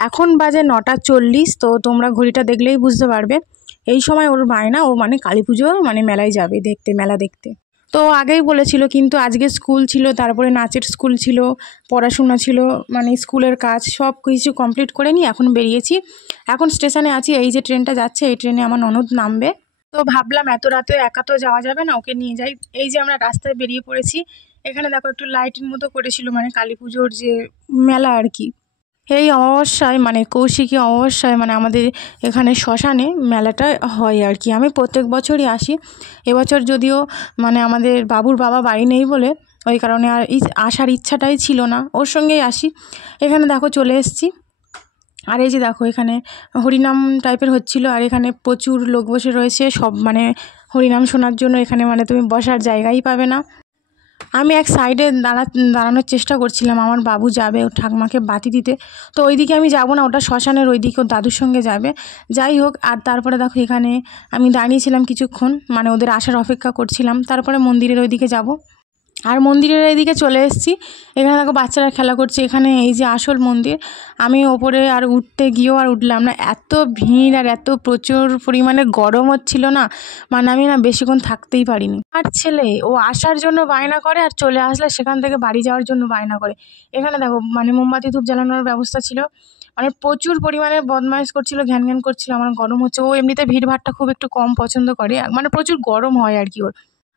এখন বাজে 9:40। তো তোমরা ঘড়িটা দেখলেই বুঝতে পারবে এই সময় ওর বায়না, ও মানে কালী পুজো মানে মেলায় যাবে দেখতে, মেলা দেখতে। তো আগেই বলেছিল, কিন্তু আজকে স্কুল ছিল, তারপরে নাচের স্কুল ছিল, পড়াশোনা ছিল, মানে স্কুলের কাজ সব কিছু কমপ্লিট করে নিয়ে এখন বেরিয়েছি। এখন স্টেশনে আছি, এই যে ট্রেনটা যাচ্ছে এই ট্রেনে আমার ননদ নামবে। তো ভাবলাম এত রাতে একা তো যাওয়া যাবে না, ওকে নিয়ে যাই। এই যে আমরা রাস্তায় বেরিয়ে পড়েছি। এখানে দেখো একটু লাইটের মতো করেছিল, মানে কালী পুজোর যে মেলা আর কি। এই অমাবস্যায় মানে কৌশিকী অমাবস্যায় মানে আমাদের এখানে শ্মশানে মেলাটা হয় আর কি। আমি প্রত্যেক বছরই আসি। এবছর যদিও মানে আমাদের বাবুর বাবা বাড়ি নেই বলে ওই কারণে আর আসার ইচ্ছাটাই ছিল না, ওর সঙ্গেই আসি। এখানে দেখো চলে এসেছি। আর এই যে দেখো এখানে হরিনাম টাইপের হচ্ছিল, আর এখানে প্রচুর লোক বসে রয়েছে সব, মানে হরিনাম শোনার জন্য। এখানে মানে তুমি বসার জায়গাই পাবে না। আমি এক সাইডে দাঁড়ানোর চেষ্টা করছিলাম, আমার বাবু যাবে ওর ঠাকমাকে বাতি দিতে। তো ওইদিকে আমি যাব না, ওটা শ্মশানের ওইদিকে ওর দাদুর সঙ্গে যাবে। যাই হোক, আর তারপরে দেখো এখানে আমি দাঁড়িয়েছিলাম কিছুক্ষণ, মানে ওদের আসার অপেক্ষা করছিলাম। তারপরে মন্দিরের ওইদিকে যাব, আর মন্দিরের এইদিকে চলে এসেছি। এখানে দেখো বাচ্চারা খেলা করছে। এখানে এই যে আসল মন্দির, আমি ওপরে আর উঠতে গিয়েও আর উঠলাম না, এত ভিড় আর এত প্রচুর পরিমাণে গরম হচ্ছিল না, মানে আমি না বেশিক্ষণ থাকতেই পারিনি। আর ছেলে ও আসার জন্য বায়না করে, আর চলে আসলে সেখান থেকে বাড়ি যাওয়ার জন্য বায়না করে। এখানে দেখো মানে মোমবাতি ধূপ জ্বালানোর ব্যবস্থা ছিল, মানে প্রচুর পরিমাণে বদমাইশ করছিল, ঘ্যান ঘ্যান করছিল। আমার গরম হচ্ছে, ও এমনিতে ভিড়ভাড়টা খুব একটু কম পছন্দ করে, মানে প্রচুর গরম হয় আর কি ওর।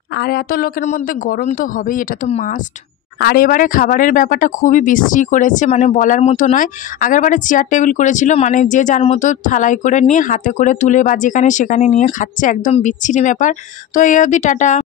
আর এত লোকের মধ্যে গরম তো হবেই, এটা তো মাস্ট। আর এবারে খাবারের ব্যাপারটা খুবই বিশ্রী করেছে, মানে বলার মতো নয়। আগেরবারে চেয়ার টেবিল করেছিল, মানে যে যার মতো থালায় করে নিয়ে হাতে করে তুলে বা যেখানে সেখানে নিয়ে খাচ্ছে, একদম বিচ্ছিরি ব্যাপার। তো এই অবধি, টাটা।